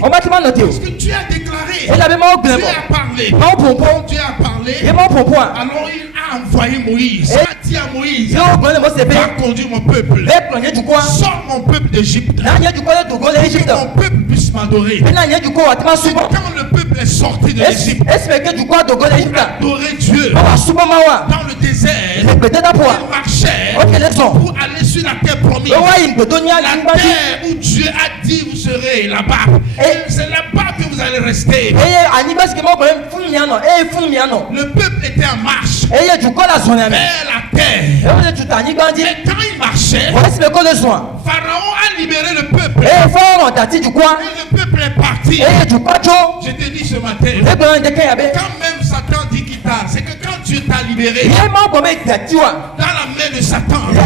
Parce que Dieu a déclaré, Dieu a parlé, alors il a envoyé Moïse. Il a dit à Moïse, va conduire mon peuple, sors mon peuple d'Égypte, pour que mon peuple puisse m'adorer. C'est quand le peuple est sorti de l'Égypte, pour adorer Dieu dans le désert, il marchait pour aller sur la terre promise, la terre où Dieu a dit vous serez là-bas. C'est là-bas que vous allez rester. Le peuple était en marche vers la terre. Mais quand il marchait, Pharaon a libéré le peuple. Et le peuple est parti. Je te dis ce matin, quand même Satan dit qu'il t'a, c'est que quand Dieu t'a libéré dans la main de Satan, je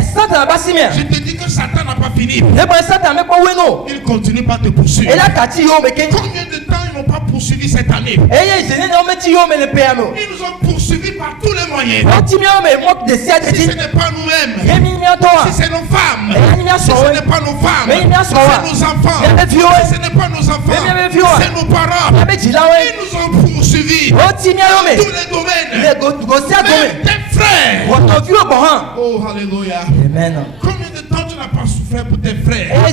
te dis que Satan n'a pas fini. Il continue pas te poursuivre. Combien de temps ils n'ont pas poursuivi cette année? Ils nous ont poursuivis par tous les moyens. Si ce n'est pas nous-mêmes, si c'est nos femmes, si ce n'est pas nos femmes, c'est nos enfants, si ce n'est pas nos enfants, c'est nos parents. Ils nous ont poursuivis dans tous les domaines. Même tes frères. Oh, alléluia. Combien de temps tu n'as pas souffert pour tes frères?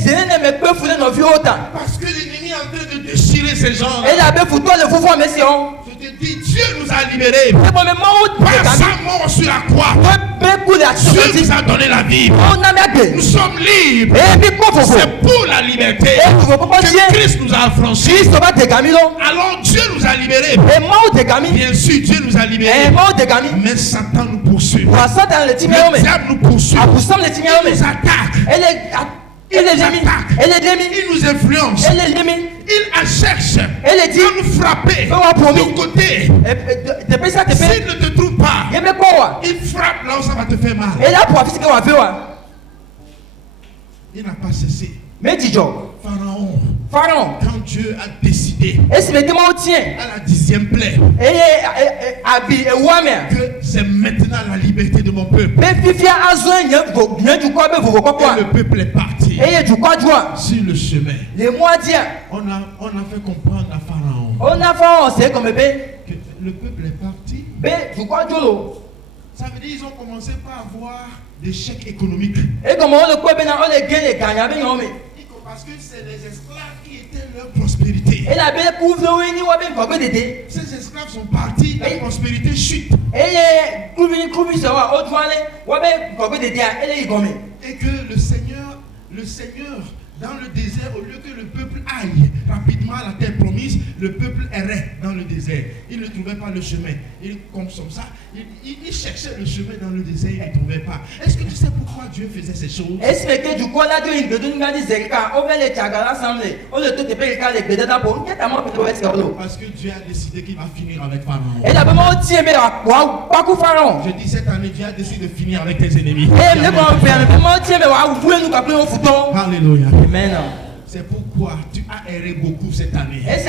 Parce que l'ennemi est en train de déchirer ces gens. Je te dis, Dieu nous a libérés. Par sa mort sur la croix, Dieu nous a donné la vie. Nous sommes libres. C'est pour la liberté que Christ nous a affranchis. Alors Dieu nous a libérés. Bien sûr, Dieu nous a libérés. Mais Satan nous poursuit. Le diable nous poursuit. Il nous attaque. Il nous influence. Il cherche à nous frapper de côté. S'il ne te trouve pas, il frappe là où ça va te faire mal. Il n'a pas cessé. Pharaon, quand Dieu a décidé à la 10e plaie que c'est maintenant la liberté de mon peuple, et le peuple est parti sur le chemin, on a fait comprendre à Pharaon que le peuple est parti. Ça veut dire qu'ils ont commencé par avoir des chèques économiques. Parce que c'est les esclaves qui étaient leur prospérité. Ces esclaves sont partis, la prospérité chute. Et que le Seigneur, dans le désert, au lieu que le peuple aille rapidement à la terre promise, le peuple errait dans le désert. Il ne trouvait pas le chemin. Comme ça, il cherchait le chemin dans le désert, il ne trouvait pas. Est-ce que tu sais pourquoi Dieu faisait ces choses? Parce que Dieu a décidé qu'il va finir avec Pharaon. Je dis cette année, Dieu a décidé de finir avec tes ennemis. Alléluia. Amen. C'est pourquoi tu as erré beaucoup cette année. Et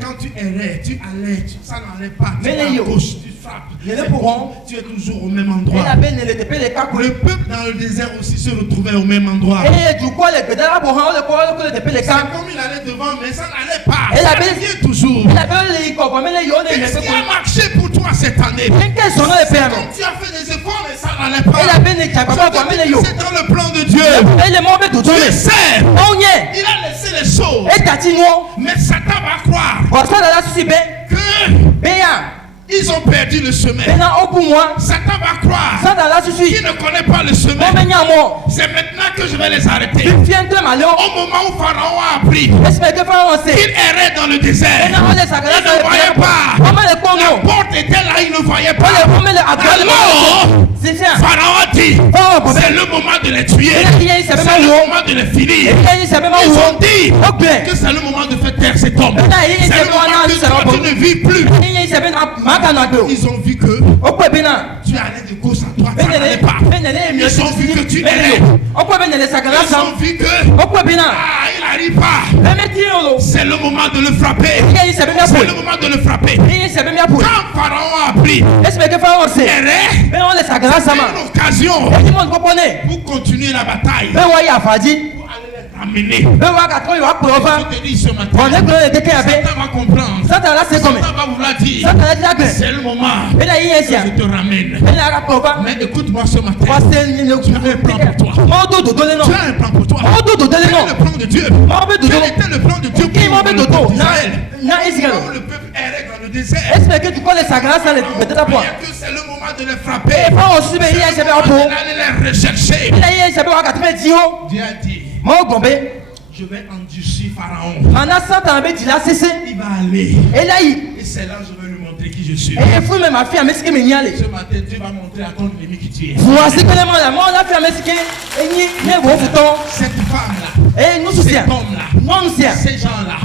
quand tu errais, tu allais, ça n'allait pas. Tu es à gauche, tu frappes. Tu es toujours au même endroit. Le peuple dans le désert aussi se retrouvait au même endroit. C'est comme il allait devant, mais ça n'allait pas. Ça revient toujours. Qu'est-ce qui a marché pour toi cette année? Comme tu as fait des efforts, mais ça n'allait pas. C'est dans le plan de Dieu. Dieu sait. Il a laissé les choses. Mais Satan va croire que ils ont perdu le chemin. Satan va croire qu'il ne connaît pas le chemin. C'est maintenant que je vais les arrêter. Au moment où Pharaon a appris qu'il errait dans le désert, il ne voyait pas. La porte était là, il ne voyait pas. Alors, Pharaon a dit, c'est le moment de les tuer. C'est le moment de les finir. Ils ont dit que c'est le moment de faire taire cet homme. C'est le moment que toi tu ne vis plus. Ils ont vu que tu allais de gauche à droite, ça n'allait pas. Ils ont vu que tu errais. Ils ont vu que il n'arrive pas. C'est le moment de le frapper. C'est le moment de le frapper. Quand Pharaon a appris servi. Une occasion pour continuer la bataille. Pour aller les ramener. Je te dis ce matin, Satan va comprendre. Satan va vouloir dire, c'est le moment. Je te ramène. Mais écoute-moi ce matin. Tu as un plan pour toi. Tu as un plan pour toi. Quel est le plan de Dieu? Quel était le plan de Dieu pour Israël? Quand le peuple errait dans le désert, que c'est le moment de les frapper. C'est le moment d'aller les rechercher. Dieu a dit, je vais endurcir Pharaon. Il va aller. Et c'est là que je vais lui montrer qui je suis. Ce matin, Dieu va montrer à ton ennemi qui tu es. Cette femme-là, cet homme-là, ces gens-là,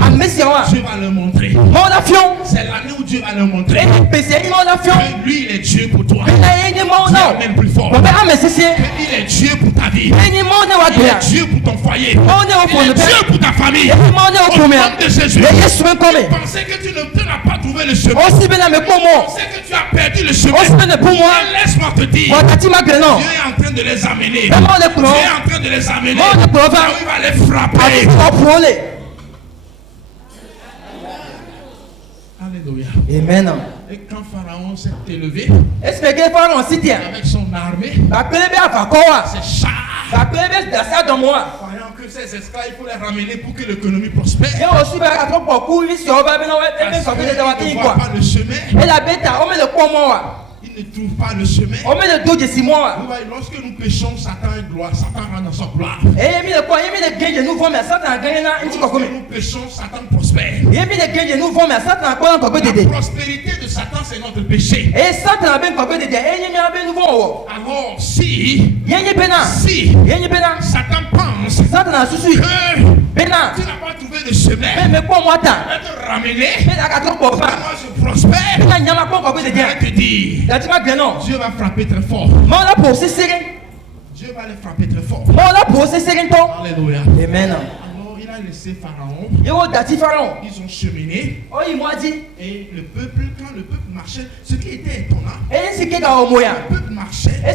Dieu va leur montrer. C'est l'année où Dieu va leur montrer que lui, il est Dieu pour toi. Il est même plus fort. Il est Dieu pour ta vie. Il est Dieu pour ton foyer. Il est Dieu pour ta famille. Au nom de Jésus. Tu pensais que tu n'as pas trouvé le chemin. Tu pensais que tu as perdu le chemin. Laisse-moi te dire, Dieu est en train de les amener. Dieu est en train de les amener. Là où il va les frapper. Alléluia. Amen. Et quand Pharaon s'est élevé avec son armée, ses chars, croyant que ces esclaves, il faut les ramener pour que l'économie prospère. Parce qu'ils ne voient pas le chemin. Ils ne trouvent pas le chemin. Lorsque nous péchons, Satan est gloire. Satan rentre dans sa gloire. Lorsque nous péchons, Satan prospère. La prospérité de Satan, c'est notre péché. Alors, si Satan pense que tu n'as pas trouvé de chemin, je vais te ramener. Moi, je prospère. Je vais te dire, Dieu va frapper très fort. Dieu va les frapper très fort. Alléluia. Amen. Alors il a laissé Pharaon. Ils ont cheminé. Et le peuple, quand le peuple marchait, ce qui était étonnant, le peuple marchait. Et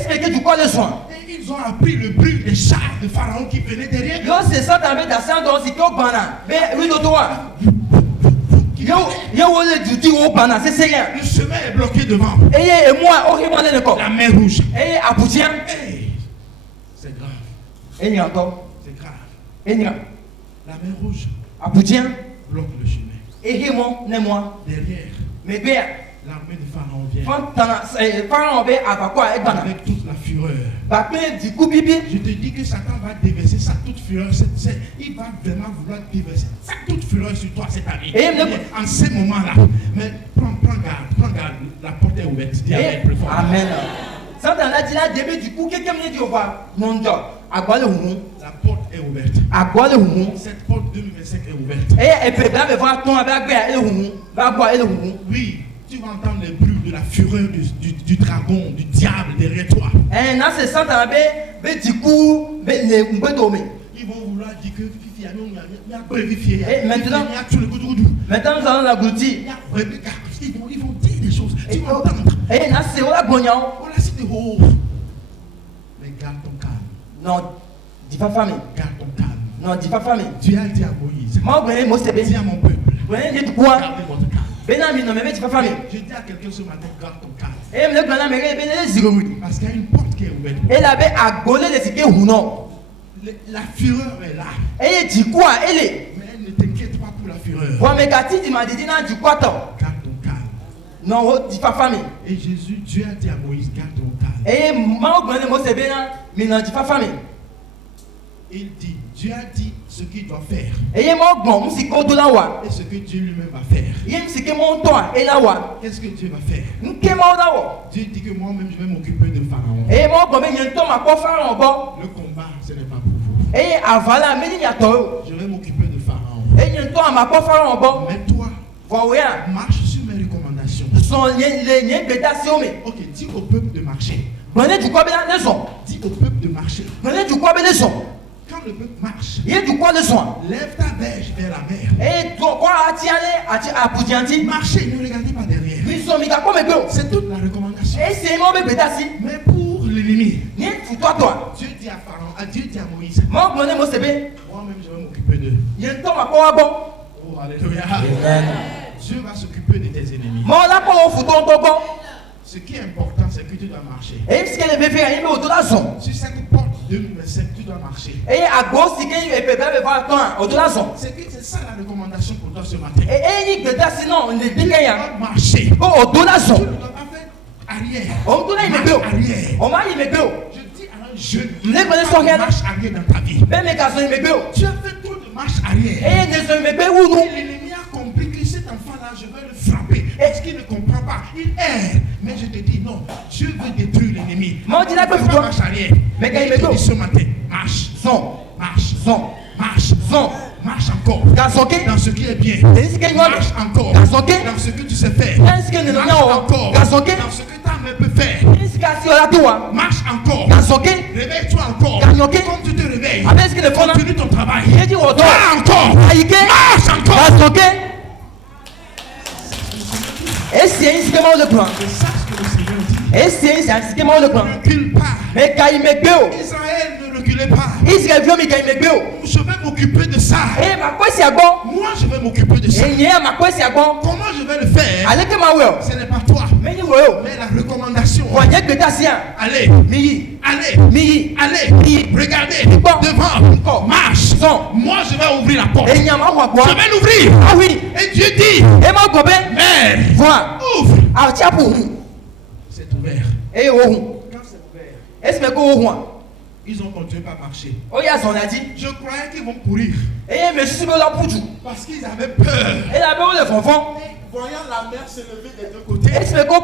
ils ont appris le bruit des chars de Pharaon qui venaient derrière. Le chemin est bloqué devant. La mer rouge. C'est grave. C'est grave. La mer rouge bloque le chemin. Derrière, l'armée de Pharaon vient avec toute la fureur. Je te dis que Satan va déverser sa toute fureur. Il va vraiment vouloir déverser sa toute fureur sur toi cette année. En ce moment-là. Mais prends garde. La porte est ouverte. Dis Amen plus fort. Amen. Satan a dit là, début du coup, quelqu'un me dit au revoir. Non, la porte est ouverte. Cette porte 2025 est ouverte. Oui, tu vas entendre les bruits de la fureur du dragon, du diable derrière toi. Ils vont vouloir dire que maintenant nous allons l'agloutir. Ils vont dire des choses. Tu vas entendre. Mais garde ton calme. Non, dis pas famille. Garde ton calme. Non, dis pas famille. Dieu a dit à Moïse. Dis à mon peuple. Gardez votre calme. Je dis à quelqu'un ce matin, garde ton calme. Parce qu'il y a une porte qui est ouverte. La fureur est là. Mais elle ne t'inquiète pas pour la fureur. Garde ton calme. Non, dis pas famille. Et Dieu a dit à Moïse, garde ton calme. Il dit, Dieu a dit ce qu'il doit faire. Et ce que Dieu lui-même va faire. Qu'est-ce que Dieu va faire? Dieu dit que moi-même je vais m'occuper de Pharaon. Le combat, ce n'est pas pour vous. Je vais m'occuper de Pharaon. Mais toi, marche sur mes recommandations. Ok, dis au peuple de marcher. Dis au peuple de marcher. Quand le peuple marche, lève ta verge vers la mer. Marchez, ne regardez pas derrière. C'est toute la recommandation. Et c'est moi qui Mais pour l'ennemi, toi. Dieu dit à Pharaon, Dieu dit à Moïse, Moi-même je vais m'occuper d'eux. Oh, alléluia. Dieu va s'occuper de tes ennemis. Ce qui est important, c'est que tu dois marcher. Sur cette porte de l'université, tu dois marcher. C'est ça la recommandation pour toi ce matin. Tu dois marcher. Tu ne dois pas faire arrière. Je dis à un jeune, marche arrière dans ta vie. Tu as fait trop de marche arrière. L'ennemi a compris que cet enfant-là, je vais le frapper. Est-ce qu'il ne comprend pas? Il erre. Mais je te dis non, Dieu veut détruire l'ennemi. Marche arrière. Mais il te dit ce matin, marche, marche encore dans ce qui est bien. Marche encore dans ce que tu sais faire. Marche encore dans ce que ta main peut faire. Marche encore. Réveille-toi encore. Quand tu te réveilles, continue ton travail. Va encore. Marche encore. Et c'est un schème de plan. C'est ça ce que le Seigneur dit. Et c'est un schème de plan. Ne recule pas. Mais quand il me gueule, Israël ne reculez pas. Israël veut me gueule. Je vais m'occuper de ça. Et ma quoi c'est bon? Moi je vais m'occuper de ça. Et il y a ma quoi c'est bon? Comment je vais le faire? Allez que ma ouais. Ce n'est pas toi. Mais il ouais. Mais la recommandation. Voyez que t'as sien. Allez. Allez. Regardez. Devant. Marche. Moi je vais ouvrir la porte. Et il y a ma quoi? Je vais l'ouvrir. Ah oui. Et Dieu dit. Et ma quoi? Mère. Vois. Ouvre. Ah tiens pour. C'est ouvert. Et oh. Quand c'est ouvert. Est-ce que quoi? Ils ont continué à marcher. Oh, il y a son a dit. Je croyais qu'ils vont courir. Et mais je suis là pour tout. Parce qu'ils avaient peur. Et la belle de fonfon. Voyant la mer se lever des deux côtés. Est-ce que quoi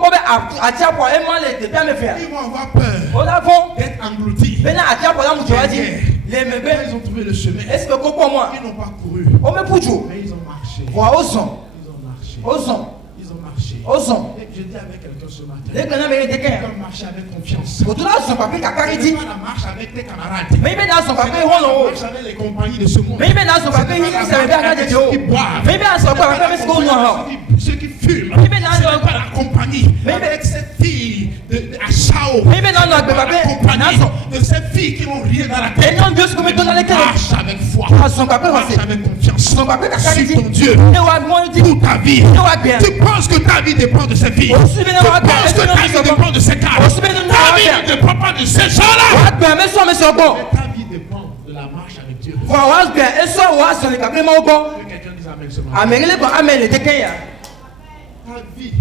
à tiens pour et moi les bien me faire. Ils vont avoir peur. Oh là fond. D'être engloutis. Maintenant à tiens pour là tu vas dire. Les bébés ils ont trouvé le chemin. Est-ce que quoi pour moi? Ils n'ont pas couru. On me pour tout. Mais ils ont marché. Voilà au son. Ils ont marché. Au son. Ils ont marché. Au son. Je dis avec quelqu'un ce matin. Les gars n'avaient été qu'un. Marcher avec confiance. Pour tout là son papier caca dit. Pas la marche avec tes camarades. Mais il met dans son papier rôle. Marche avec les compagnies de ce monde. Mais il met dans son papier il savait bien regarder Dieu. Mais il met dans son papier mais ce qu'on noir. Ceux qui fument. Mais il met dans son pas la compagnie. Mais avec cette fille à Chao. Mais il met dans notre papier. De ces filles qui n'ont rien dans la tête. Et non Dieu ce que me donne dans les cœurs. Marche avec foi. Son papier marche avec confiance. Son papier caca dit. Ton Dieu. Pour ta vie. Tu penses que ta vie dépend de ces filles. Tu penses que ta vie dépend de ces cadres. Ta vie ne dépend pas de ces gens-là. Mais ta vie dépend de la marche avec Dieu. Quelqu'un dit amen ce matin. Ta vie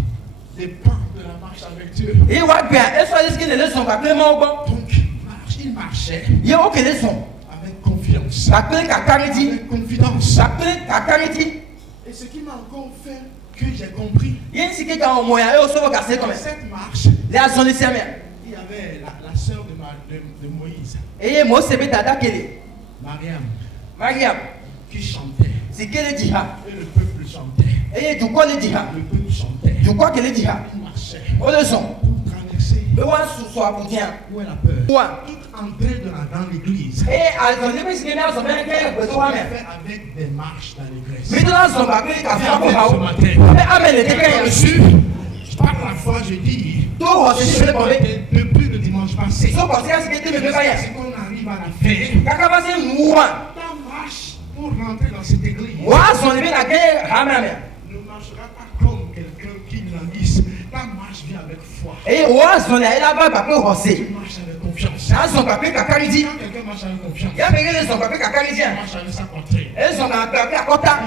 dépend de la marche avec Dieu. Donc, il marchait avec confiance. Avec confidence. Et ce qui m'a encore fait que j'ai compris, cette marche, il y avait la sœur de Moïse, Mariam, qui chantait. Et le peuple chantait. Le peuple chantait. Il marchait pour traverser. Où est la peur? Tout entrer dans l'église. On fait avec des marches dans l'église. Je parle la fois, je dis, depuis le dimanche passé, ce qu'on arrive à la fin, ta marche pour rentrer dans cette église ne marchera pas comme quelqu'un qui languisse. Ta marche vient avec foi. Tu marches avec confiance. Quand quelqu'un marche avec confiance, il marche avec sa poitrine. Il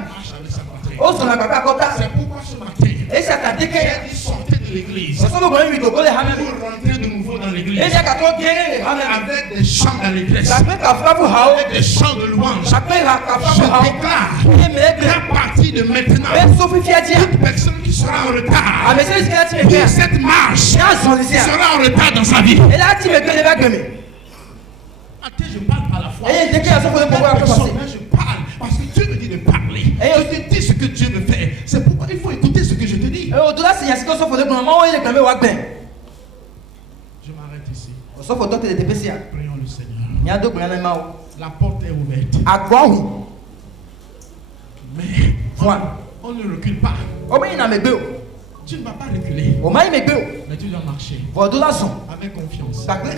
marche avec sa poitrine. C'est pourquoi ce matin, j'ai dit sortez de l'église pour rentrer de nouveau dans l'église avec des chants d'allégresse, avec des chants de louange. Je déclare qu'à partir de maintenant, toute personne qui sera en retard pour cette marche sera en retard dans sa vie. Je parle à la fois. Je parle parce que Dieu me dit de parler. Je te dis ce que Dieu veut faire. C'est pourquoi il faut écouter ce que je te dis. Je m'arrête ici. Prions le Seigneur. La porte est ouverte. Mais on ne recule pas. Tu ne vas pas reculer. Mais tu dois marcher. Avec confiance. Avec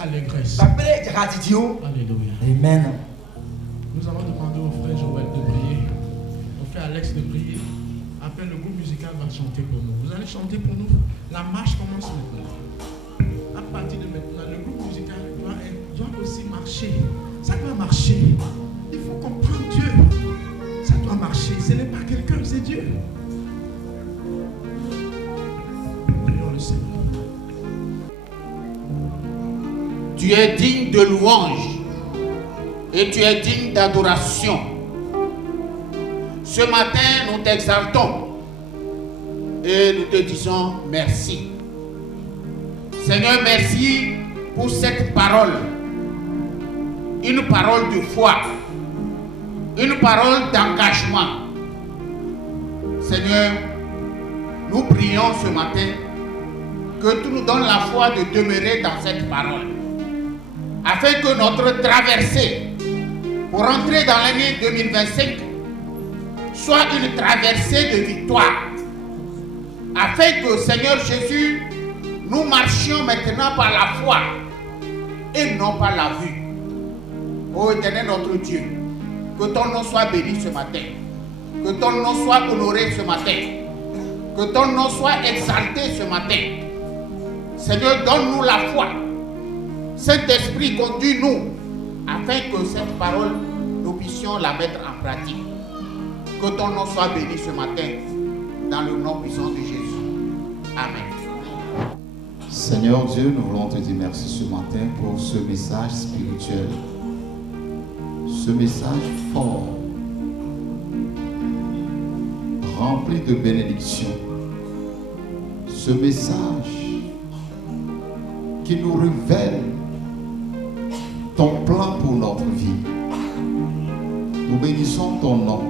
allégresse. Alléluia. Amen. Nous allons demander au frère Joël de prier. Au frère Alex de prier. Après, le groupe musical va chanter pour nous. Vous allez chanter pour nous. La marche commence maintenant. À partir de maintenant, le groupe musical doit aussi marcher. Ça doit marcher. Il faut comprendre Dieu. Ça doit marcher. Ce n'est pas quelqu'un, c'est Dieu. Prions le Seigneur. Tu es digne de louange et tu es digne d'adoration. Ce matin, nous t'exaltons et nous te disons merci. Seigneur, merci pour cette parole. Une parole de foi. Une parole d'engagement. Seigneur, nous prions ce matin que tu nous donnes la foi de demeurer dans cette parole. Afin que notre traversée pour entrer dans l'année 2025 soit une traversée de victoire. Afin que, Seigneur Jésus, nous marchions maintenant par la foi et non par la vue. Ô Éternel notre Dieu, que ton nom soit béni ce matin, que ton nom soit honoré ce matin, que ton nom soit exalté ce matin. Seigneur, donne-nous la foi. Saint-Esprit, conduis-nous afin que cette parole, nous puissions la mettre en pratique. Que ton nom soit béni ce matin, dans le nom puissant de Jésus. Amen. Seigneur Dieu, nous voulons te dire merci ce matin pour ce message spirituel. Ce message fort, rempli de bénédictions. Ce message qui nous révèle ton plan pour notre vie. Nous bénissons ton nom.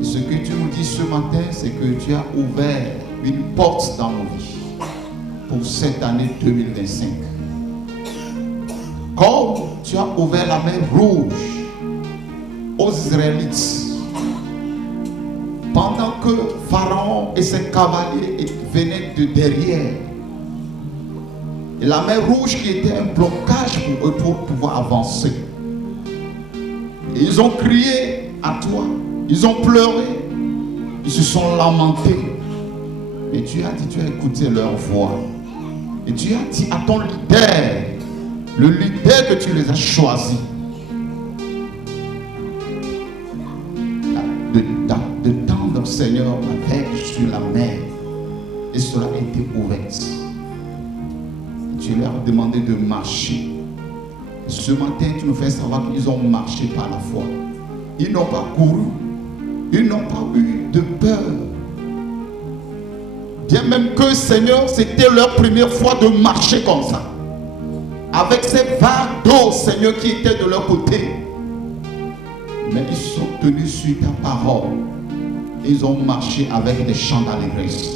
Et ce que tu nous dis ce matin, c'est que tu as ouvert une porte dans nos vies pour cette année 2025. Comme tu as ouvert la mer rouge aux Israélites pendant que Pharaon et ses cavaliers venaient de derrière. Et la mer rouge qui était un blocage pour eux pour pouvoir avancer. Et ils ont crié à toi, ils ont pleuré, ils se sont lamentés. Mais tu as dit, tu as écouté leur voix. Et tu as dit à ton leader, le leader que tu les as choisis, de tendre, Seigneur, la verge sur la mer. Et cela a été ouvert. Tu leur as demandé de marcher. Ce matin, tu nous fais savoir qu'ils ont marché par la foi. Ils n'ont pas couru. Ils n'ont pas eu de peur. Bien même que, Seigneur, c'était leur première fois de marcher comme ça. Avec ces vagues d'eau, Seigneur, qui étaient de leur côté. Mais ils sont tenus sur ta parole. Ils ont marché avec des chants d'allégresse.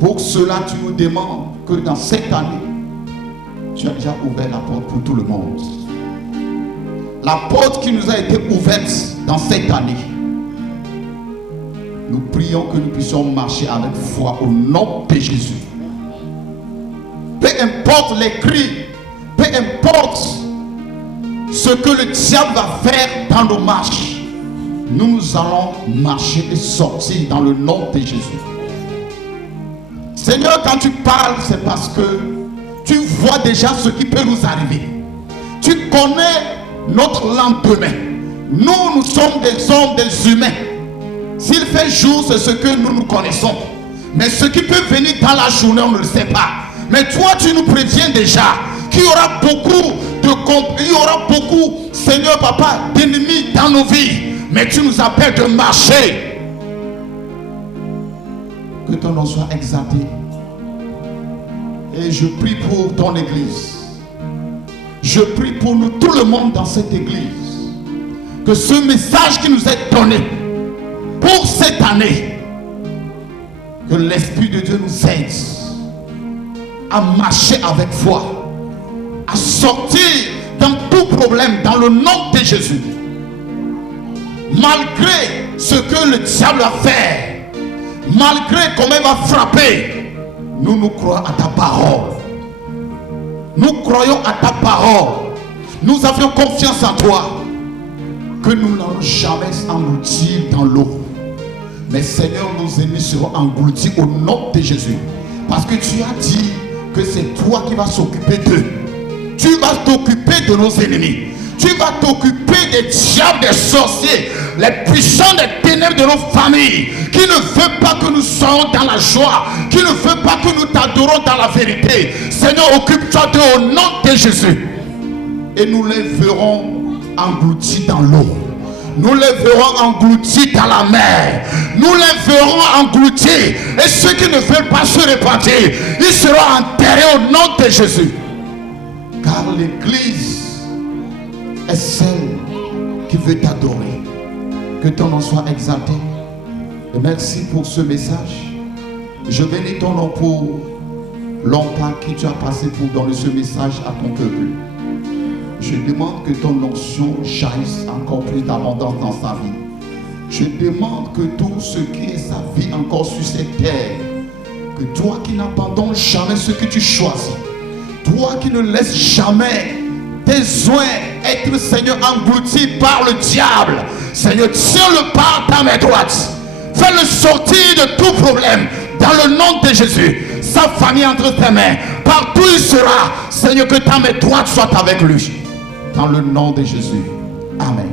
Pour cela, tu nous demandes que dans cette année, tu as déjà ouvert la porte pour tout le monde. La porte qui nous a été ouverte dans cette année. Nous prions que nous puissions marcher avec foi au nom de Jésus. Peu importe les cris, peu importe ce que le diable va faire dans nos marches, nous allons marcher et sortir dans le nom de Jésus. Seigneur, quand tu parles, c'est parce que tu vois déjà ce qui peut nous arriver. Tu connais notre lendemain. Nous sommes des hommes, des humains. S'il fait jour, c'est ce que nous connaissons. Mais ce qui peut venir dans la journée, on ne le sait pas. Mais toi, tu nous préviens déjà qu'il y aura beaucoup, Seigneur Papa, d'ennemis dans nos vies. Mais tu nous appelles de marcher. Que ton nom soit exalté. Et je prie pour ton église. Je prie pour nous, tout le monde dans cette église. Que ce message qui nous est donné pour cette année, que l'Esprit de Dieu nous aide à marcher avec foi, à sortir dans tout problème dans le nom de Jésus. Malgré ce que le diable a fait, malgré comment il va frapper, nous croyons à ta parole. Nous croyons à ta parole. Nous avions confiance en toi, que nous n'allons jamais engloutir dans l'eau. Mais Seigneur, nos ennemis seront engloutis au nom de Jésus. Parce que tu as dit que c'est toi qui vas s'occuper d'eux. Tu vas t'occuper de nos ennemis. Tu vas t'occuper des diables, des sorciers, les puissants des ténèbres de nos familles, qui ne veulent pas que nous soyons dans la joie, qui ne veulent pas que nous t'adorons dans la vérité. Seigneur, occupe-toi d'eux au nom de Jésus. Et nous les verrons engloutis dans l'eau. Nous les verrons engloutis dans la mer. Nous les verrons engloutis. Et ceux qui ne veulent pas se repentir, ils seront enterrés au nom de Jésus. Car l'Église est celle qui veut t'adorer. Que ton nom soit exalté. Et merci pour ce message. Je bénis ton nom pour longtemps qui tu as passé pour donner ce message à ton peuple. Je demande que ton onction jaillisse encore plus d'abondance dans sa vie. Je demande que tout ce qui est sa vie encore sur cette terre, que toi qui n'abandonnes jamais ce que tu choisis, toi qui ne laisses jamais tes soins être, Seigneur, engloutis par le diable, Seigneur, tiens-le par ta main droite. Fais-le sortir de tout problème dans le nom de Jésus. Sa famille entre tes mains. Partout il sera, Seigneur, que ta main droite soit avec lui. Dans le nom de Jésus. Amen.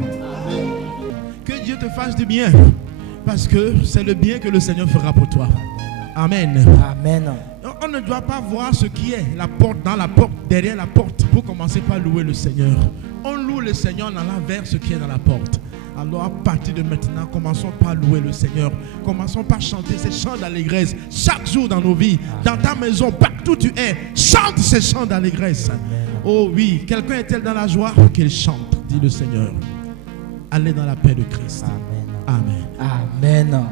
Que Dieu te fasse du bien. Parce que c'est le bien que le Seigneur fera pour toi. Amen. Amen. On ne doit pas voir ce qui est la porte, dans la porte, derrière la porte, pour commencer par louer le Seigneur. On loue le Seigneur en allant vers ce qui est dans la porte. Alors à partir de maintenant, commençons par louer le Seigneur. Commençons par chanter ces chants d'allégresse chaque jour dans nos vies. Dans ta maison, partout où tu es, chante ces chants d'allégresse. Oh oui, quelqu'un est-il dans la joie? Qu'il chante, dit le Seigneur. Allez dans la paix de Christ. Amen. Amen. Amen.